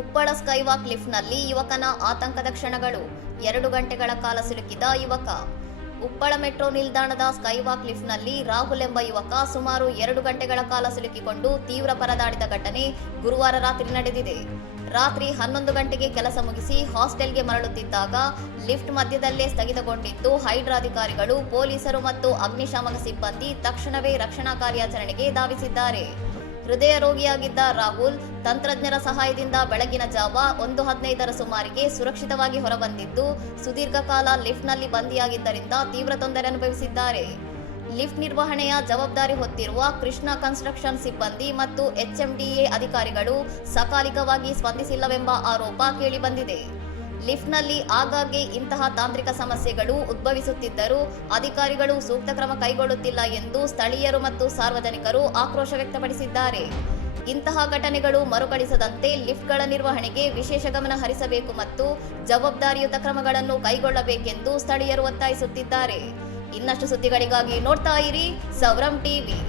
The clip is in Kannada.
ಉಪ್ಪಳ ಸ್ಕೈವಾಕ್ ಲಿಫ್ಟ್ನಲ್ಲಿ ಯುವಕನ ಆತಂಕದ ಕ್ಷಣಗಳು. 2 ಗಂಟೆಗಳ ಕಾಲ ಸಿಲುಕಿದ ಯುವಕ. ಉಪ್ಪಳ ಮೆಟ್ರೋ ನಿಲ್ದಾಣದ ಸ್ಕೈವಾಕ್ ಲಿಫ್ಟ್ನಲ್ಲಿ ರಾಹುಲ್ ಎಂಬ ಯುವಕ ಸುಮಾರು 2 ಗಂಟೆಗಳ ಕಾಲ ಸಿಲುಕಿಕೊಂಡು ತೀವ್ರ ಪರದಾಡಿದ ಘಟನೆ ಗುರುವಾರ ರಾತ್ರಿ ನಡೆದಿದೆ. ರಾತ್ರಿ 11 ಗಂಟೆಗೆ ಕೆಲಸ ಮುಗಿಸಿ ಹಾಸ್ಟೆಲ್ಗೆ ಮರಳುತ್ತಿದ್ದಾಗ ಲಿಫ್ಟ್ ಮಧ್ಯದಲ್ಲೇ ಸ್ಥಗಿತಗೊಂಡಿದ್ದು, ಹೈಡ್ರಾ ಅಧಿಕಾರಿಗಳು, ಪೊಲೀಸರು ಮತ್ತು ಅಗ್ನಿಶಾಮಕ ಸಿಬ್ಬಂದಿ ತಕ್ಷಣವೇ ರಕ್ಷಣಾ ಕಾರ್ಯಾಚರಣೆಗೆ ಧಾವಿಸಿದ್ದಾರೆ. ಹೃದಯ ರೋಗಿಯಾಗಿದ್ದ ರಾಹುಲ್ ತಂತ್ರಜ್ಞರ ಸಹಾಯದಿಂದ ಬೆಳಗಿನ ಜಾವ 1:15ರ ಸುಮಾರಿಗೆ ಸುರಕ್ಷಿತವಾಗಿ ಹೊರಬಂದಿದ್ದು, ಸುದೀರ್ಘ ಕಾಲ ಲಿಫ್ಟ್ನಲ್ಲಿ ಬಂದಿಯಾಗಿದ್ದರಿಂದ ತೀವ್ರ ತೊಂದರೆ ಅನುಭವಿಸಿದ್ದಾರೆ. ಲಿಫ್ಟ್ ನಿರ್ವಹಣೆಯ ಜವಾಬ್ದಾರಿ ಹೊತ್ತಿರುವ ಕೃಷ್ಣ ಕನ್ಸ್ಟ್ರಕ್ಷನ್ ಸಿಬ್ಬಂದಿ ಮತ್ತು HMDA ಅಧಿಕಾರಿಗಳು ಸಕಾಲಿಕವಾಗಿ ಸ್ಪಂದಿಸಿಲ್ಲವೆಂಬ ಆರೋಪ ಕೇಳಿಬಂದಿದೆ. ಲಿಫ್ಟ್ನಲ್ಲಿ ಆಗಾಗ್ಗೆ ಇಂತಹ ತಾಂತ್ರಿಕ ಸಮಸ್ಯೆಗಳು ಉದ್ಭವಿಸುತ್ತಿದ್ದರೂ ಅಧಿಕಾರಿಗಳು ಸೂಕ್ತ ಕ್ರಮ ಕೈಗೊಳ್ಳುತ್ತಿಲ್ಲ ಎಂದು ಸ್ಥಳೀಯರು ಮತ್ತು ಸಾರ್ವಜನಿಕರು ಆಕ್ರೋಶ ವ್ಯಕ್ತಪಡಿಸಿದ್ದಾರೆ. ಇಂತಹ ಘಟನೆಗಳು ಮರುಕಳಿಸದಂತೆ ಲಿಫ್ಟ್ಗಳ ನಿರ್ವಹಣೆಗೆ ವಿಶೇಷ ಗಮನ ಹರಿಸಬೇಕು ಮತ್ತು ಜವಾಬ್ದಾರಿಯುತ ಕ್ರಮಗಳನ್ನು ಕೈಗೊಳ್ಳಬೇಕೆಂದು ಸ್ಥಳೀಯರು ಒತ್ತಾಯಿಸುತ್ತಿದ್ದಾರೆ. ಇನ್ನಷ್ಟು ಸುದ್ದಿಗಳಿಗಾಗಿ ನೋಡ್ತಾ ಇರಿ ಸೌರಂ ಟಿವಿ.